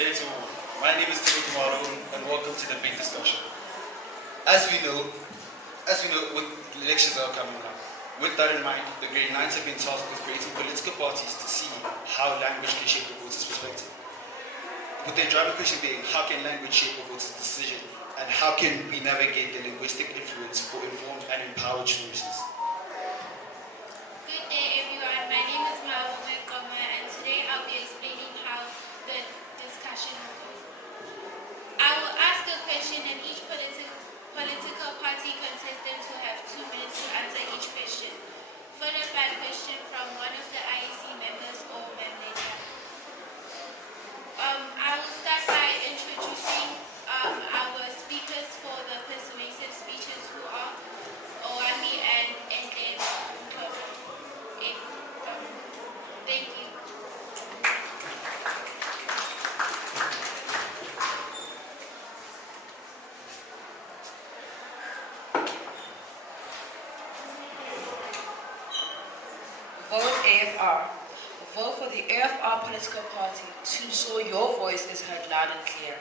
Stay tuned. My name is Timothy Tomorrow, and welcome to the big discussion. As we know, with elections are coming up. With that in mind, the grade 9s have been tasked with creating political parties to see how language can shape the voter's perspective. With their driving question being, how can language shape a voter's decision, and how can we navigate the linguistic influence for informed and empowered choices? Good day everyone, my name is Maome Goma and today I'll be explaining how the discussion will go. I will ask a question and each political party contestant will have 2 minutes to answer each question, followed by a question from one of the IEC members or Ma'am Lydia. I will start by introducing our speakers for the persuasive speeches who are Owami and then Mtobo. Thank you. Vote AFR. Vote for the AFR political party to ensure your voice is heard loud and clear.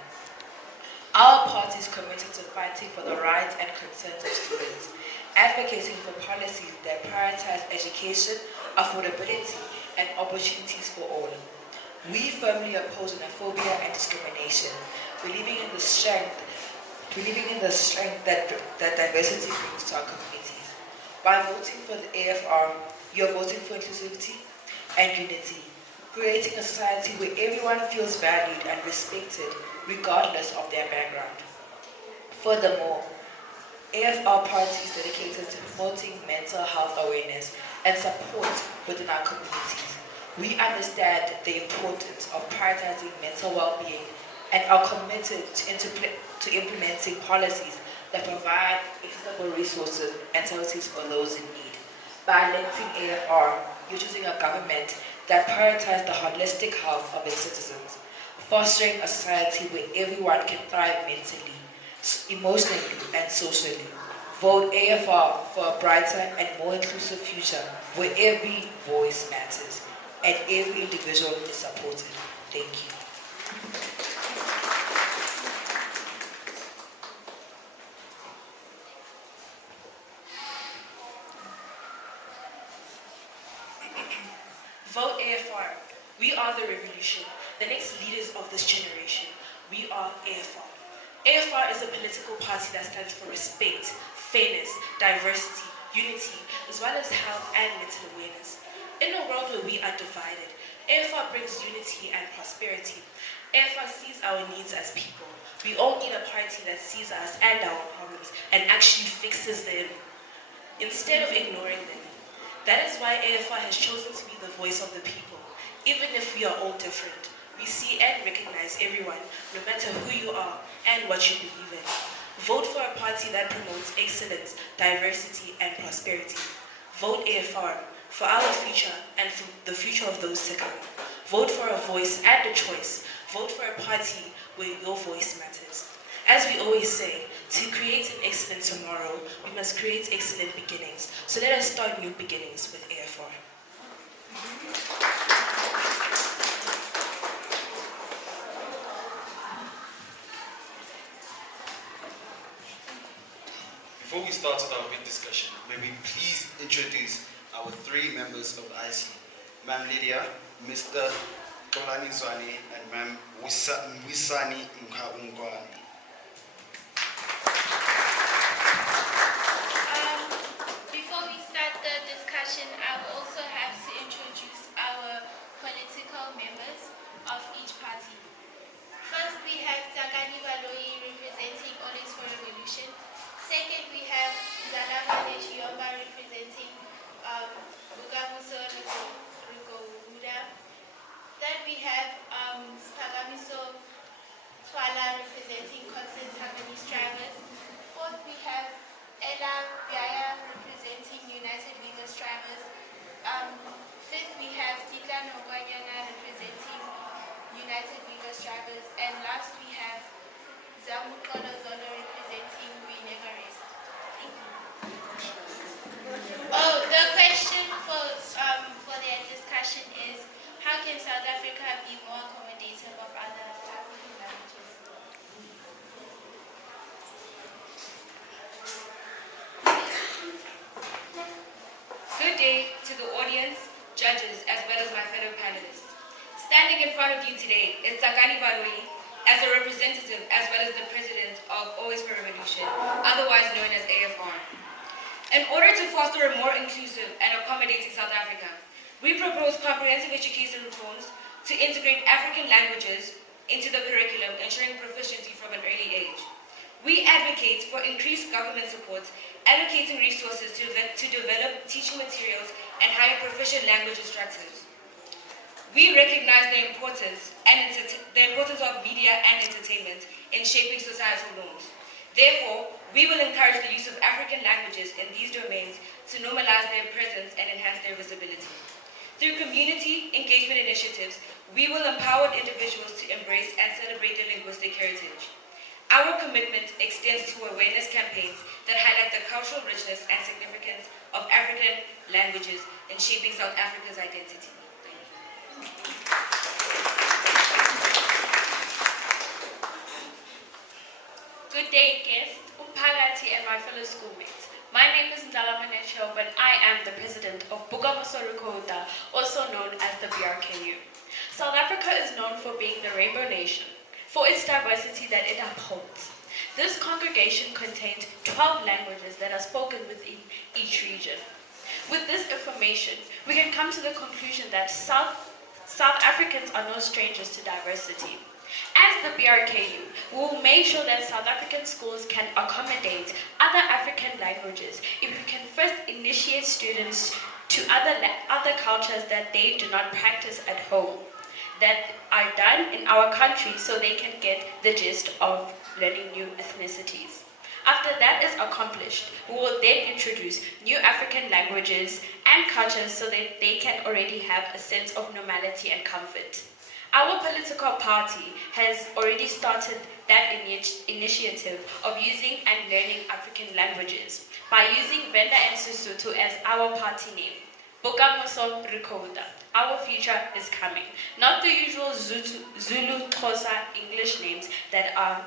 Our party is committed to fighting for the rights and concerns of students, advocating for policies that prioritize education, affordability, and opportunities for all. We firmly oppose xenophobia and discrimination, believing in the strength that diversity brings to our communities. By voting for the AFR, you're voting for inclusivity and unity, creating a society where everyone feels valued and respected regardless of their background. Furthermore, AFR party is dedicated to promoting mental health awareness and support within our communities. We understand the importance of prioritizing mental well-being and are committed to implementing policies that provide accessible resources and services for those in need. By electing AFR, you're choosing a government that prioritizes the holistic health of its citizens, fostering a society where everyone can thrive mentally, emotionally, and socially. Vote AFR for a brighter and more inclusive future where every voice matters and every individual is supported. Thank you. Vote AFR. We are the revolution, the next leaders of this generation. We are AFR. AFR is a political party that stands for respect, fairness, diversity, unity, as well as health and mental awareness. In a world where we are divided, AFR brings unity and prosperity. AFR sees our needs as people. We all need a party that sees us and our problems and actually fixes them instead of ignoring them. That is why AFR has chosen to be the voice of the people. Even if we are all different, we see and recognize everyone, no matter who you are and what you believe in. Vote for a party that promotes excellence, diversity, and prosperity. Vote AFR for our future and for the future of those to come. Vote for a voice and a choice. Vote for a party where your voice matters. As we always say, to create an excellent tomorrow, we must create excellent beginnings. So let us start new beginnings with AFR. Before we start with our big discussion, may we please introduce our 3 members of IC, Ma'am Lydia, Mr. Kolani Zwane, and Ma'am Wisani Mkaungwani. Before we start the discussion, I will also have to introduce our political members of each party. First, we have Tsakani Baloyi representing Always for Revolution. Second, we have Zalama Yomba representing Bugamuso Riko. Then we have Stagamiso Twala representing Constant Tanganyika Drivers. Fourth, we have Ella Biaya representing United Leaders Drivers. Fifth, we have Tita Nogwanyana representing United Leaders Drivers. And last, we have Zamukolo Zono representing We Never Rest. Thank you. Oh, the question for their discussion is, how can South Africa be more accommodative of other day to the audience, judges, as well as my fellow panelists. Standing in front of you today is Tsakani Baloyi, as a representative as well as the president of Always for Revolution, otherwise known as AFR. In order to foster a more inclusive and accommodating South Africa, we propose comprehensive education reforms to integrate African languages into the curriculum, ensuring proficiency from an early age. We advocate for increased government support, allocating resources to develop teaching materials and higher proficient language instructors. We recognize the importance of media and entertainment in shaping societal norms. Therefore, we will encourage the use of African languages in these domains to normalize their presence and enhance their visibility. Through community engagement initiatives, we will empower individuals to embrace and celebrate their linguistic heritage. Our commitment extends to awareness campaigns that highlight the cultural richness and significance of African languages in shaping South Africa's identity. Good day, guests, umphakathi, and my fellow schoolmates. My name is Ndala Manechel, and I am the president of Bukamoso Rukhoda, also known as the BRKU. South Africa is known for being the Rainbow Nation, for its diversity that it upholds. This congregation contains 12 languages that are spoken within each region. With this information, we can come to the conclusion that South Africans are no strangers to diversity. As the BRKU, we will make sure that South African schools can accommodate other African languages if we can first initiate students to other cultures that they do not practice at home, that are done in our country so they can get the gist of learning new ethnicities. After that is accomplished, we will then introduce new African languages and cultures so that they can already have a sense of normality and comfort. Our political party has already started that initiative of using and learning African languages by using Venda and Sesotho as our party name. Bokamoso Rukhoda. Our future is coming. Not the usual Zulu, Xhosa, English names that are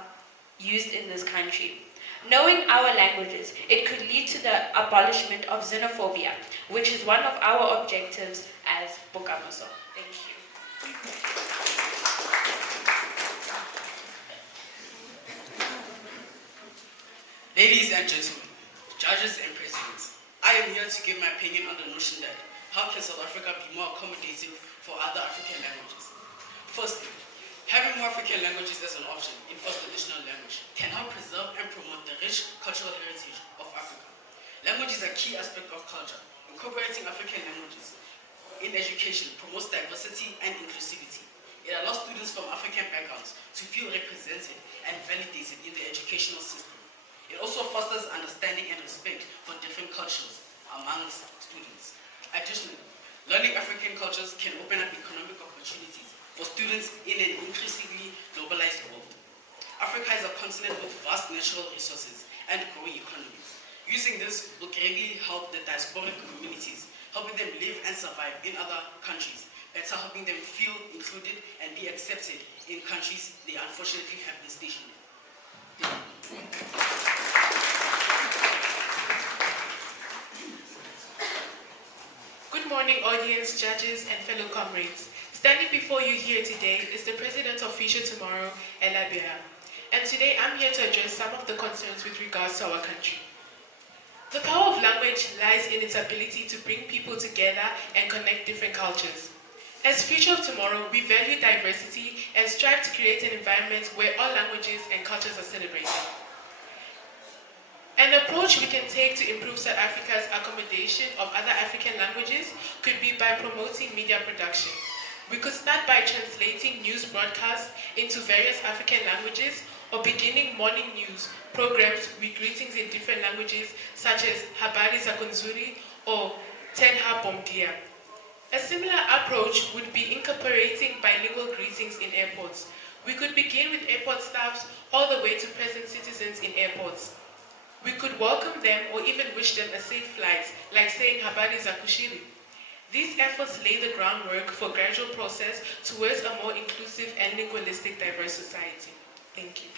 used in this country. Knowing our languages, it could lead to the abolishment of xenophobia, which is one of our objectives as Bokamoso. Thank you. Ladies and gentlemen, judges and presidents, I am here to give my opinion on the notion that how can South Africa be more accommodative for other African languages? Firstly, having more African languages as an option in first additional language can help preserve and promote the rich cultural heritage of Africa. Language is a key aspect of culture. Incorporating African languages in education promotes diversity and inclusivity. It allows students from African backgrounds to feel represented and validated in the educational system. It also fosters understanding and respect for different cultures amongst students. Additionally, learning African cultures can open up economic opportunities for students in an increasingly globalized world. Africa is a continent with vast natural resources and growing economies. Using this will greatly help the diasporic communities, helping them live and survive in other countries, better helping them feel included and be accepted in countries they unfortunately have been stationed in. Good morning, audience, judges, and fellow comrades. Standing before you here today is the President of Future Tomorrow, Ella Bera. And today I'm here to address some of the concerns with regards to our country. The power of language lies in its ability to bring people together and connect different cultures. As Future of Tomorrow, we value diversity and strive to create an environment where all languages and cultures are celebrated. An approach we can take to improve South Africa's accommodation of other African languages could be by promoting media production. We could start by translating news broadcasts into various African languages or beginning morning news programs with greetings in different languages such as Habari za Kunzuri or Tenha Bomdia. A similar approach would be incorporating bilingual greetings in airports. We could begin with airport staffs all the way to present citizens in airports. We could welcome them or even wish them a safe flight, like saying Habari za Kushiri. These efforts lay the groundwork for a gradual process towards a more inclusive and linguistic diverse society. Thank you.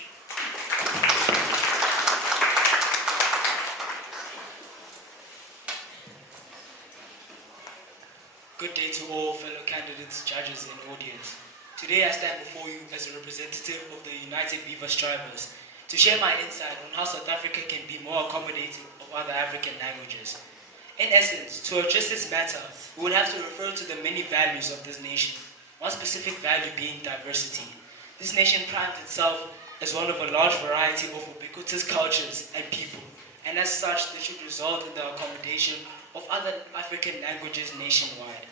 Good day to all fellow candidates, judges, and audience. Today I stand before you as a representative of the United Viva Strivers to share my insight on how South Africa can be more accommodating of other African languages. In essence, to address this matter, we would have to refer to the many values of this nation, one specific value being diversity. This nation prides itself as one of a large variety of ubiquitous cultures and people, and as such, this should result in the accommodation of other African languages nationwide.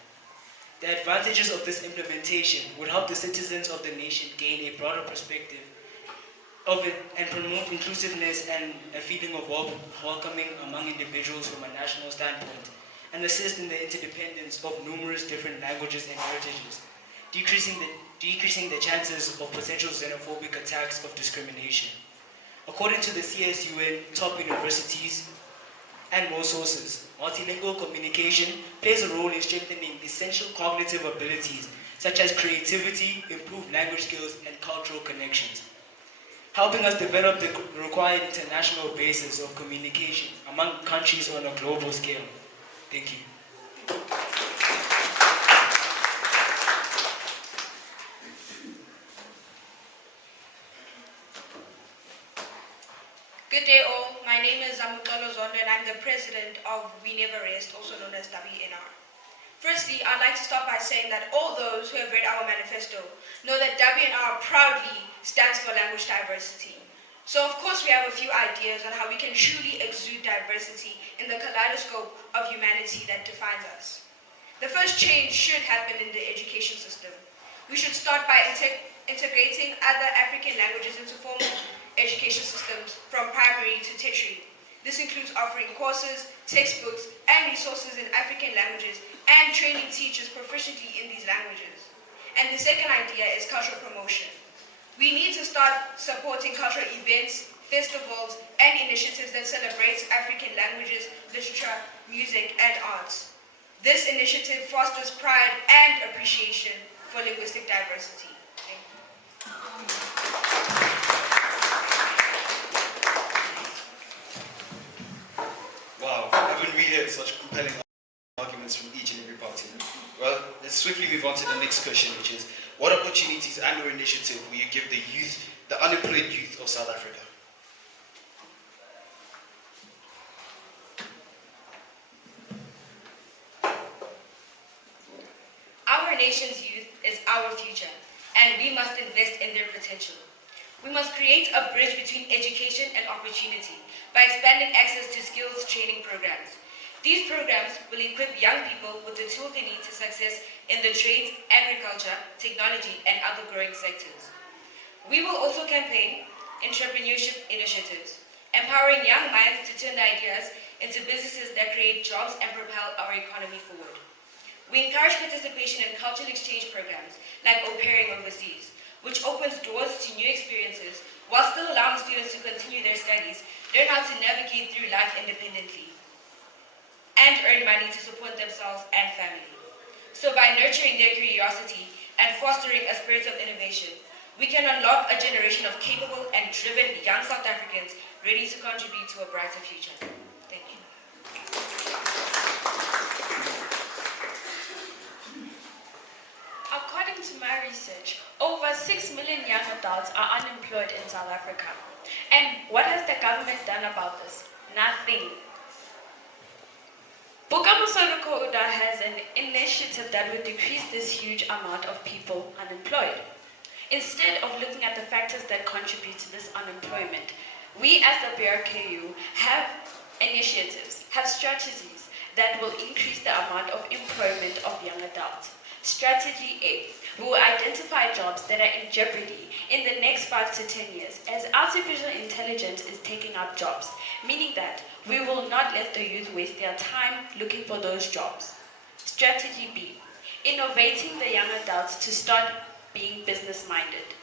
The advantages of this implementation would help the citizens of the nation gain a broader perspective of it and promote inclusiveness and a feeling of welcoming among individuals from a national standpoint, and assist in the interdependence of numerous different languages and heritages, decreasing the chances of potential xenophobic attacks of discrimination. According to the CSUN top universities and more sources, multilingual communication plays a role in strengthening essential cognitive abilities such as creativity, improved language skills, and cultural connections, helping us develop the required international basis of communication among countries on a global scale. Thank you. Good day all, my name is Zamukalo Zondo and I'm the president of We Never Rest, also known as WNR. Firstly, I'd like to start by saying that all those who have read our manifesto know that WNR proudly stands for language diversity. So of course we have a few ideas on how we can truly exude diversity in the kaleidoscope of humanity that defines us. The first change should happen in the education system. We should start by integrating other African languages into formal education systems from primary to tertiary. This includes offering courses, textbooks, and resources in African languages and training teachers proficiently in these languages. And the second idea is cultural promotion. We need to start supporting cultural events, festivals, and initiatives that celebrate African languages, literature, music, and arts. This initiative fosters pride and appreciation for linguistic diversity. Thank you. Wow, haven't we heard such compelling arguments from each and every party? Well, let's swiftly move on to the next question, which is, what opportunities and/or initiative will you give the youth, the unemployed youth of South Africa? Our nation's youth is our future, and we must invest in their potential. We must create a bridge between education and opportunity by expanding access to skills training programs. These programs will equip young people with the tools they need to success in the trades, agriculture, technology, and other growing sectors. We will also campaign entrepreneurship initiatives, empowering young minds to turn their ideas into businesses that create jobs and propel our economy forward. We encourage participation in cultural exchange programs like au pairing overseas, which opens doors to new experiences while still allowing students to continue their studies, learn how to navigate through life independently, and earn money to support themselves and family. So by nurturing their curiosity and fostering a spirit of innovation, we can unlock a generation of capable and driven young South Africans ready to contribute to a brighter future. Thank you. According to my research, over 6 million young adults are unemployed in South Africa. And what has the government done about this? Nothing. Bukamusolukoda has an initiative that would decrease this huge amount of people unemployed. Instead of looking at the factors that contribute to this unemployment, we as the BRKU have initiatives, have strategies that will increase the amount of employment of young adults. Strategy A, we will identify jobs that are in jeopardy in the next 5 to 10 years as artificial intelligence is taking up jobs, meaning that we will not let the youth waste their time looking for those jobs. Strategy B, innovating the young adults to start being business-minded.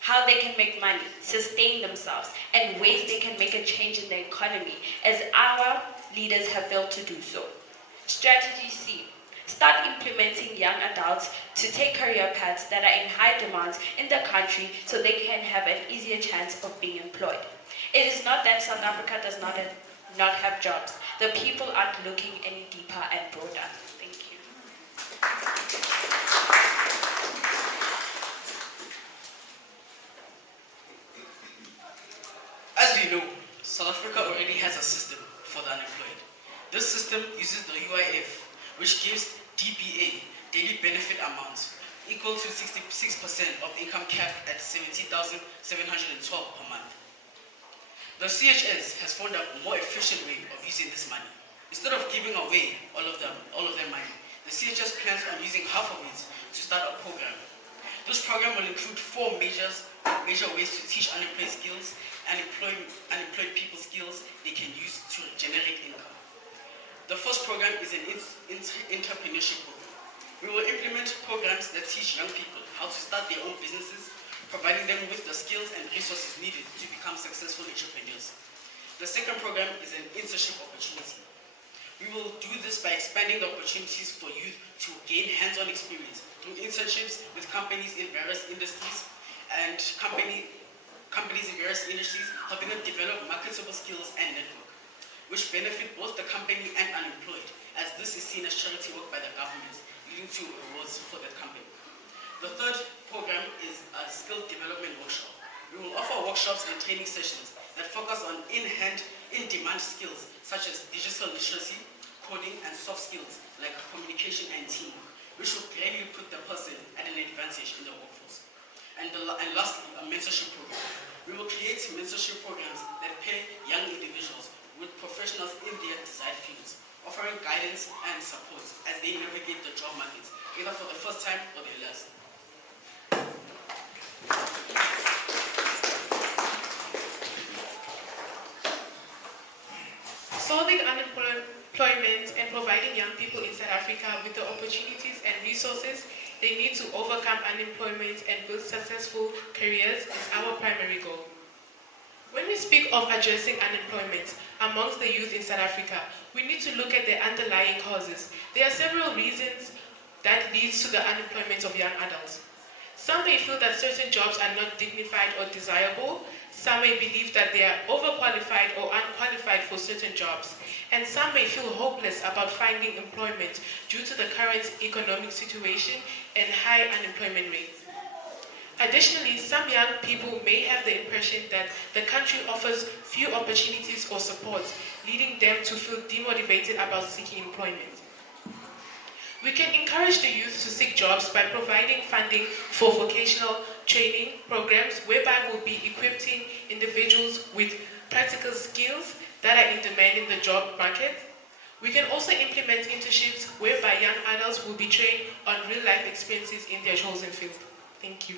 How they can make money, sustain themselves, and ways they can make a change in the economy as our leaders have failed to do so. Strategy C, start implementing young adults to take career paths that are in high demand in the country so they can have an easier chance of being employed. It is not that South Africa does not have jobs. The people aren't looking any deeper and broader. Thank you. South Africa already has a system for the unemployed. This system uses the UIF, which gives DBA, daily benefit amount, equal to 66% of income cap at 17,712 per month. The CHS has found a more efficient way of using this money. Instead of giving away all of their money, the CHS plans on using half of it to start a program. This program will include four major ways to teach unemployed skills and unemployed people skills they can use to generate income. The first program is an entrepreneurship program. We will implement programs that teach young people how to start their own businesses, providing them with the skills and resources needed to become successful entrepreneurs. The second program is an internship opportunity. We will do this by expanding the opportunities for youth to gain hands-on experience through internships with companies in various industries and companies in various industries, helping them develop marketable skills and network, which benefit both the company and unemployed, as this is seen as charity work by the government, leading to awards for that company. The third program is a skill development workshop. We will offer workshops and training sessions that focus on in-demand skills such as digital literacy, coding, and soft skills like communication and teamwork, which will greatly put the person at an advantage in the workforce. And lastly, a mentorship program. We will create mentorship programs that pair young individuals with professionals in their desired fields, offering guidance and support as they navigate the job market, either for the first time or their last. Solving unemployment and providing young people in South Africa with the opportunities and resources they need to overcome unemployment and build successful careers is our primary goal. When we speak of addressing unemployment amongst the youth in South Africa, we need to look at the underlying causes. There are several reasons that leads to the unemployment of young adults. Some may feel that certain jobs are not dignified or desirable. Some may believe that they are overqualified or unqualified for certain jobs. And some may feel hopeless about finding employment due to the current economic situation and high unemployment rates. Additionally, some young people may have the impression that the country offers few opportunities or support, leading them to feel demotivated about seeking employment. We can encourage the youth to seek jobs by providing funding for vocational training programs whereby we'll be equipping individuals with practical skills that are in demand in the job market. We can also implement internships whereby young adults will be trained on real-life experiences in their chosen field. Thank you.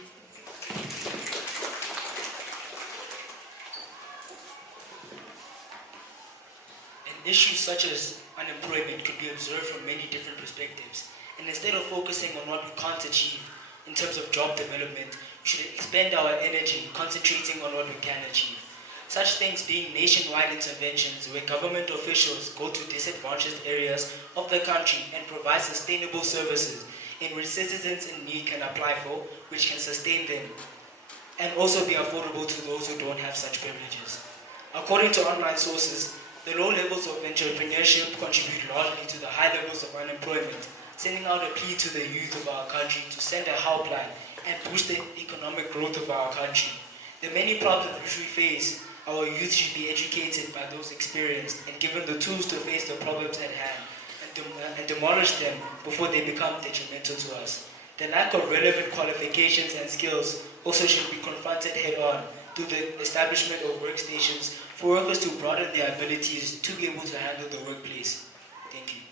Issues such as unemployment could be observed from many different perspectives, and instead of focusing on what we can't achieve in terms of job development, we should expend our energy concentrating on what we can achieve. Such things being nationwide interventions where government officials go to disadvantaged areas of the country and provide sustainable services in which citizens in need can apply for, which can sustain them, and also be affordable to those who don't have such privileges. According to online sources, the low levels of entrepreneurship contribute largely to the high levels of unemployment, sending out a plea to the youth of our country to send a helpline and boost the economic growth of our country. The many problems which we face, our youth should be educated by those experienced and given the tools to face the problems at hand and demolish them before they become detrimental to us. The lack of relevant qualifications and skills also should be confronted head-on through the establishment of workstations for workers to broaden their abilities to be able to handle the workplace. Thank you.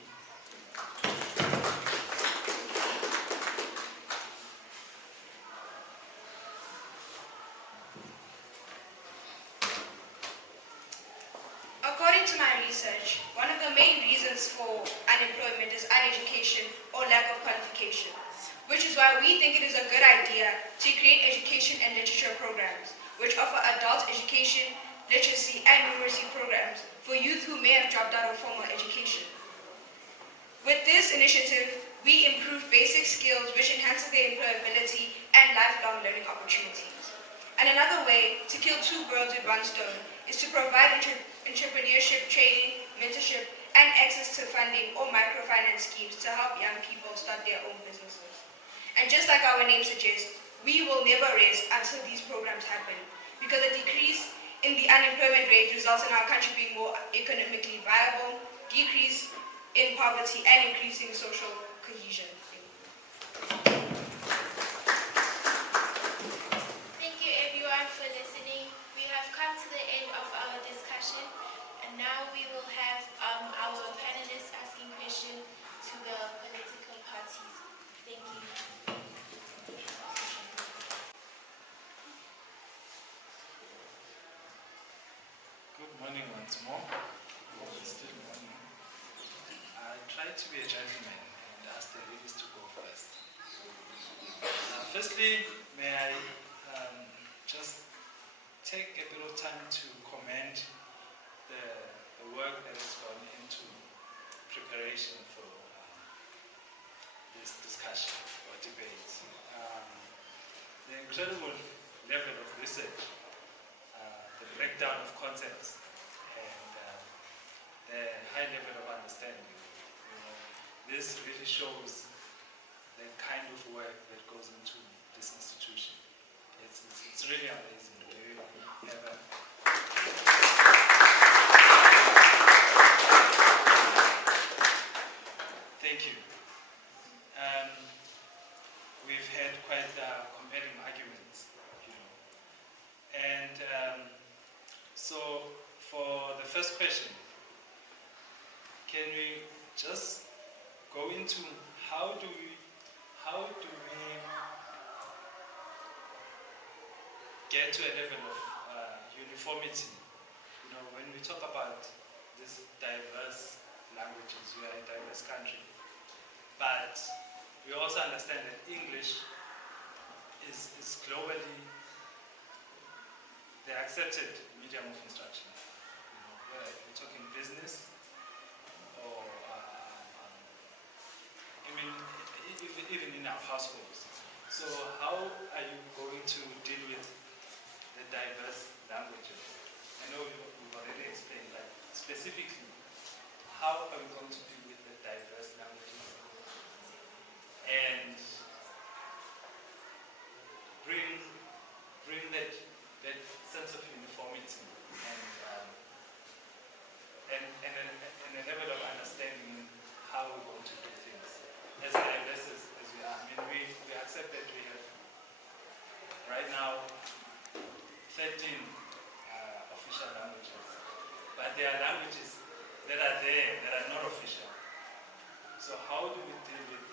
According to my research, one of the main reasons for unemployment is uneducation or lack of qualification, which is why we think it is a good idea to create education and literature programs, which offer adult education, literacy, and numeracy programs for youth who may have dropped out of formal education. With this initiative, we improve basic skills which enhances their employability and lifelong learning opportunities. And another way to kill two birds with one stone is to provide entrepreneurship training, mentorship, and access to funding or microfinance schemes to help young people start their own businesses. And just like our name suggests, we will never rest until these programs happen, because a decrease in the unemployment rate results in our country being more economically viable, decrease in poverty, and increasing social cohesion. Thank you everyone for listening. We have come to the end of our discussion, and now we will have our panelists asking questions to the political parties. Thank you. Good morning once more. Oh, it's still morning. I tried to be a gentleman and ask the ladies to go first. Firstly, may I just take a bit of time to commend the work that has gone into preparation for this discussion or debate. The incredible level of research, the breakdown of concepts, and the high level of understanding. This really shows the kind of work that goes into this institution. It's really amazing. We really have Thank you. We've had quite compelling arguments, and so for the first question, can we just go into how do we get to a level of uniformity? When we talk about these diverse languages, we are a diverse country, but we also understand that English is globally the accepted medium of instruction. Whether we're talking business or even in our households. So how are you going to deal with the diverse languages? I know we've already explained, but specifically, how are we going to deal with the diverse languages and bring that sense of uniformity and a level of understanding how we're going to do things as diverse as we are. We accept that we have right now 13 official languages, but there are languages that are there that are not official. So how do we deal with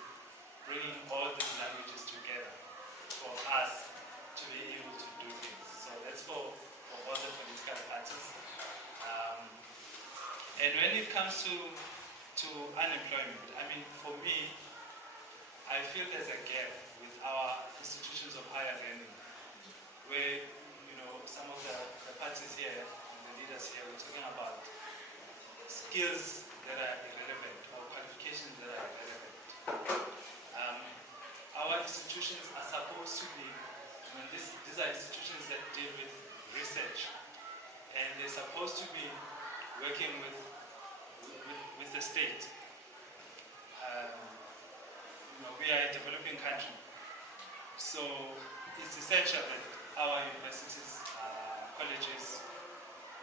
bringing all these languages together for us to be able to do things? So that's for all the political parties. And when it comes to unemployment, for me, I feel there's a gap with our institutions of higher learning, where some of the parties here and the leaders here were talking about skills that are irrelevant or qualifications that are irrelevant. Our institutions are supposed to be, these are institutions that deal with research, and they're supposed to be working with the state. We are a developing country, so it's essential that our universities, colleges,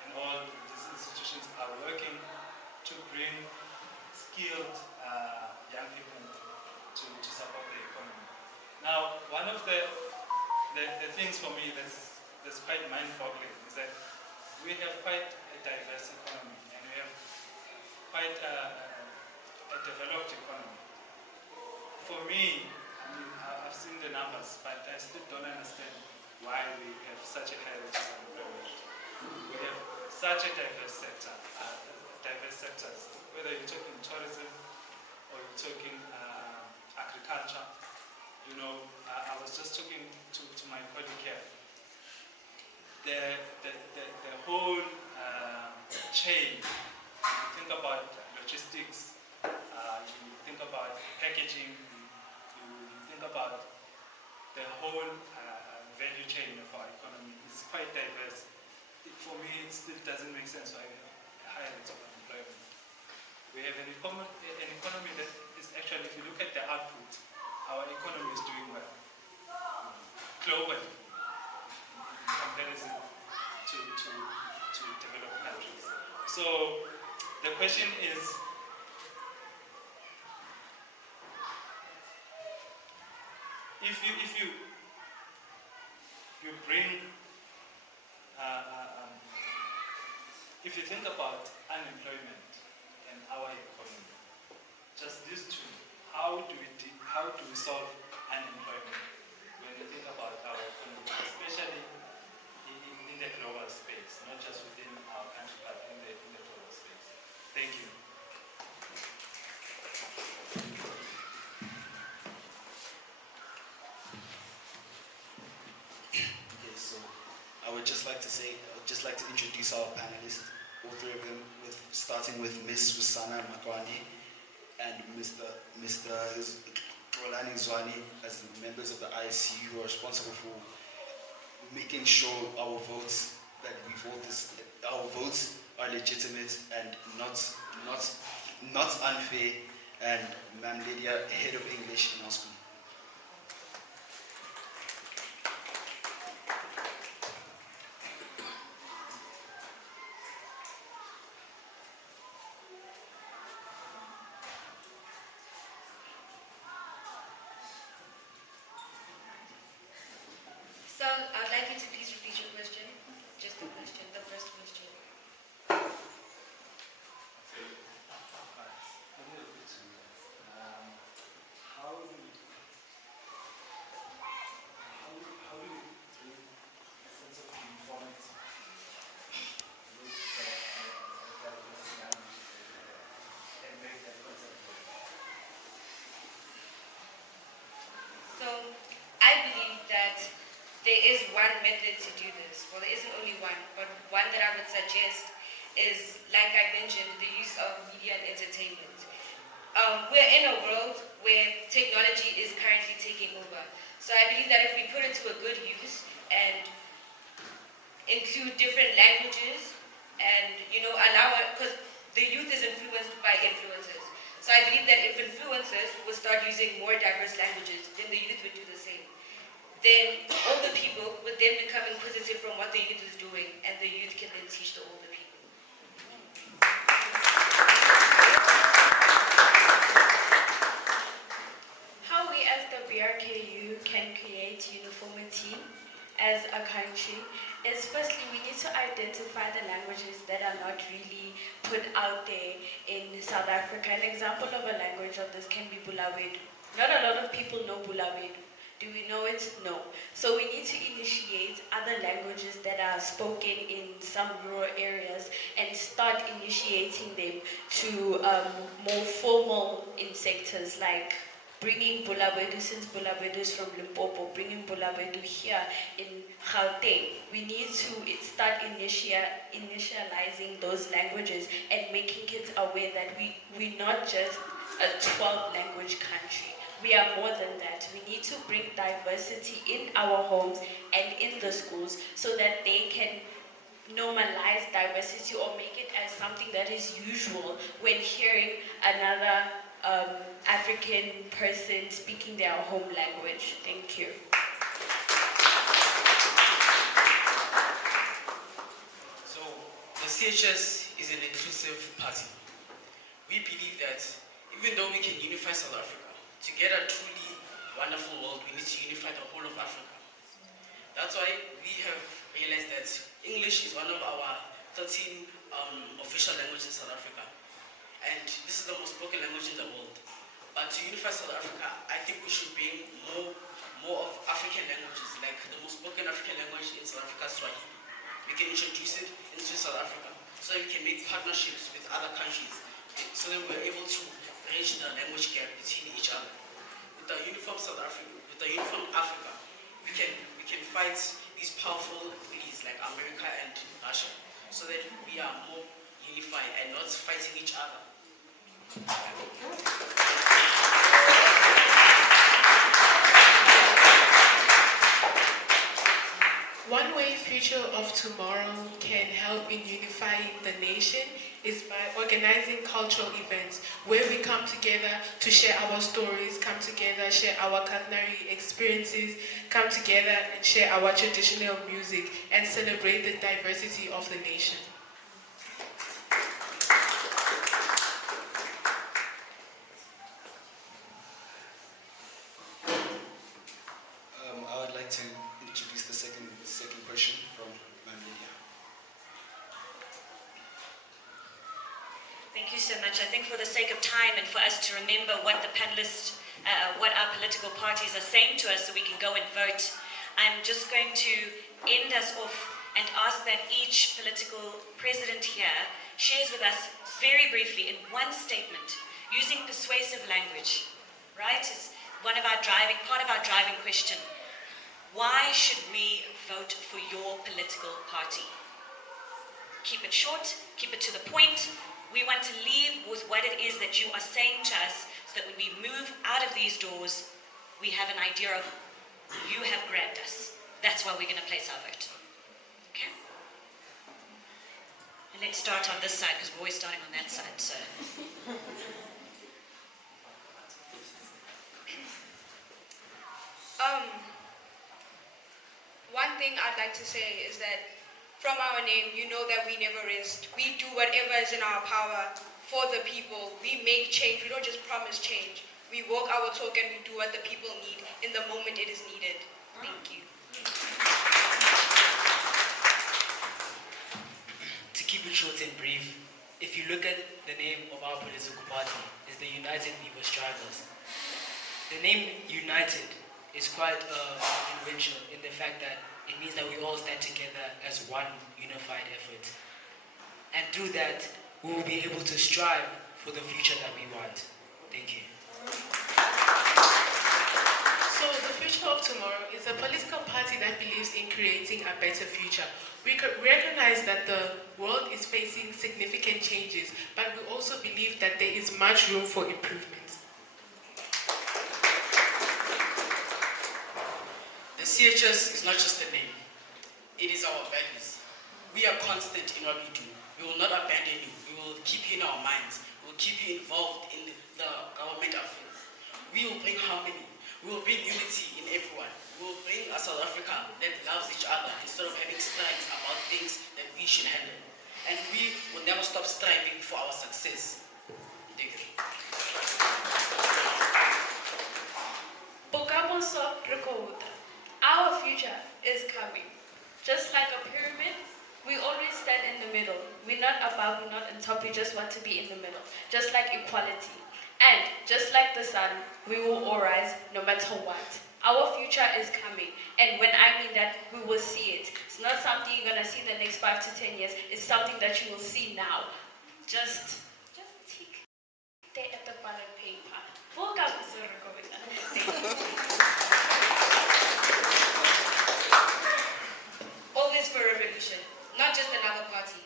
and all these institutions are working to bring skilled young people to support the economy. Now, one of the things for me that's quite mind-boggling is that we have quite a diverse economy, and we have quite a developed economy. For me, I've seen the numbers, but I still don't understand why we have such a high rate of unemployment. We have such a diverse sectors, whether you're talking tourism or you're talking agriculture. I was just talking to my colleague here. The whole chain, you think about logistics, you think about packaging, you think about the whole value chain of our economy. It's quite diverse. For me, it still doesn't make sense why we have a high rate of unemployment. We have an economy that is actually, if you look at the output, our economy is doing well globally in comparison to to developed countries. So the question is, if you bring if you think about unemployment and our economy, just these two, how do we solve unemployment when we think about our economy, especially in the global space, not just within our country, but in the global space? Thank you. Okay, so I would just like to introduce our panelists, all three of them, starting with Ms. Susana Makwani and Mr. Rolani Zwani as the members of the ICU who are responsible for making sure our votes are legitimate and not unfair. And Ma'am Lydia, Head of English in our school. So I'd like you to please repeat your question. Just the question, the first question. How do we bring a sense of uniformity with diverse languages and make that concept work? So I believe that there is one method to do this. Well, there isn't only one, but one that I would suggest is, like I mentioned, the use of media and entertainment. We're in a world where technology is currently taking over. So I believe that if we put it to a good use and include different languages and, allow it, because the youth is influenced by influencers. So I believe that if influencers would start using more diverse languages, then the youth would do the same. Then older people would then become inquisitive from what the youth is doing, and the youth can then teach the older people. How we as the BRKU can create uniformity as a country is, firstly, we need to identify the languages that are not really put out there in South Africa. An example of a language of this can be Bulawayo. Not a lot of people know Bulawayo. Do we know it? No. So we need to initiate other languages that are spoken in some rural areas and start initiating them to more formal in sectors like bringing Bulawayo, since Bulawayo is from Limpopo, bringing Bulawayo here in Gauteng. We need to start initializing those languages and making kids aware that we're not just a 12-language country. We are more than that. We need to bring diversity in our homes and in the schools so that they can normalize diversity or make it as something that is usual when hearing another African person speaking their home language. Thank you. So, the CHS is an inclusive party. We believe that even though we can unify South Africa, to get a truly wonderful world, we need to unify the whole of Africa. That's why we have realized that English is one of our 13 official languages in South Africa. And this is the most spoken language in the world. But to unify South Africa, I think we should bring more of African languages, like the most spoken African language in South Africa, Swahili. We can introduce it into South Africa so that we can make partnerships with other countries so that we're able to bridge the language gap between each other. With the uniform South Africa, with the uniform Africa, we can fight these powerful bullies like America and Russia, so that we are more unified and not fighting each other. One way Future of Tomorrow can help in unifying the nation is by organizing cultural events where we come together to share our stories, come together together, share our culinary experiences, come together and share our traditional music, and celebrate the diversity of the nation. I would like to introduce the second question from Mamelia. Thank you so much. I think for the sake of time and for us to remember what the panelists, what our political parties are saying to us so we can go and vote, I'm just going to end us off and ask that each political president here shares with us very briefly in one statement, using persuasive language, right? It's part of our driving question. Why should we vote for your political party? Keep it short, keep it to the point. We want to leave with what it is that you are saying to us so that when we move out of these doors, we have an idea of you have grabbed us. That's why we're going to place our vote. Okay? And let's start on this side because we're always starting on that side. So. One thing I'd like to say is that from our name, you know that we never rest. We do whatever is in our power for the people. We make change. We don't just promise change. We walk our talk and we do what the people need in the moment it is needed. Thank you. To keep it short and brief, if you look at the name of our political party, is the United Viva Strivers. The name United is quite influential in the fact that it means that we all stand together as one unified effort. And through that, we will be able to strive for the future that we want. Thank you. So the future of tomorrow is a political party that believes in creating a better future. We recognize that the world is facing significant changes, but we also believe that there is much room for improvement. The CHS is not just a name, it is our values. We are constant in what we do. We will not abandon you. We will keep you in our minds. We will keep you involved in the government affairs. We will bring harmony. We will bring unity in everyone. We will bring a South Africa that loves each other instead of having strides about things that we should handle. And we will never stop striving for our success. Thank you. Our future is coming. Just like a pyramid, we always stand in the middle. We're not above, we're not on top, we just want to be in the middle. Just like equality. And just like the sun, we will all rise no matter what. Our future is coming. And when I mean that, we will see it. It's not something you're going to see in the next 5 to 10 years. It's something that you will see now. Just tick there at the ballot paper. Always for revolution, not just another party.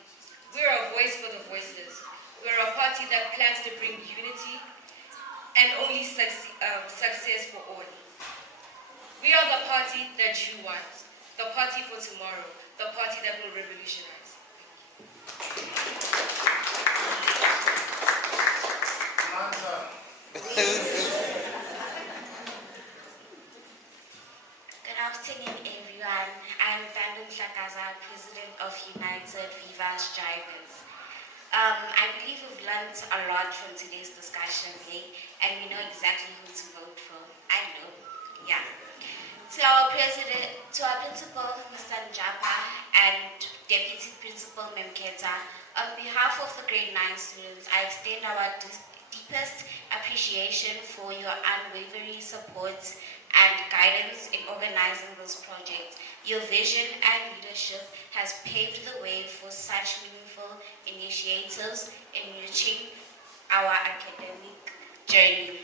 We're a voice for the voiceless. We're a party that plans to bring unity and only success for all. We are the party that you want, the party for tomorrow, the party that will revolutionize. Good afternoon, everyone. I'm Vandam Shakaza, President of United Viva Strivers. I believe we've learned a lot from today's discussion today, and we know exactly who to vote for. I know, yeah. To our principal, Mr. Njapa, and Deputy Principal Memketa, on behalf of the grade 9 students, I extend our deepest appreciation for your unwavering support and guidance in organizing this project. Your vision and leadership has paved the way for such meaningful initiatives enriching our academic journey.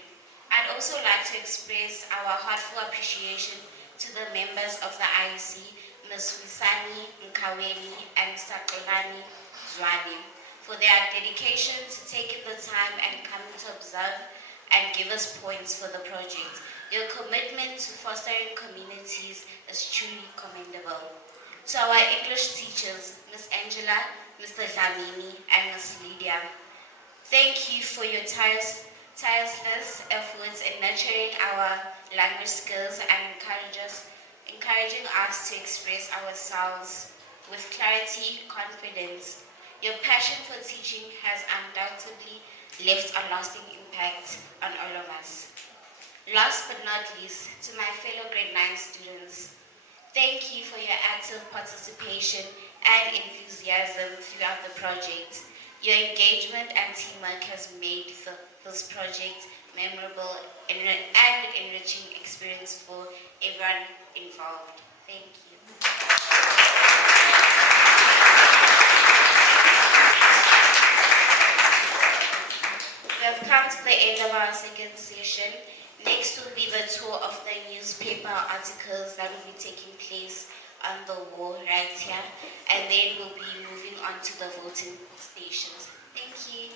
I'd also like to express our heartfelt appreciation to the members of the IEC, Ms. Wisani Mkaweni and Mr. Kolani Zwane, for their dedication to taking the time and coming to observe and give us points for the project. Your commitment to fostering communities is truly commendable. To our English teachers, Ms. Angela, Mr. Dlamini, and Ms. Lydia, thank you for your tireless tireless efforts in nurturing our language skills and encouraging us to express ourselves with clarity, confidence. Your passion for teaching has undoubtedly left a lasting impact on all of us. Last but not least, to my fellow grade 9 students, thank you for your active participation and enthusiasm throughout the project. Your engagement and teamwork has made this project memorable and enriching experience for everyone involved. Thank you. We have come to the end of our second session. Next will be the tour of the newspaper articles that will be taking place on the wall right here, and then we'll be moving on to the voting stations. Thank you.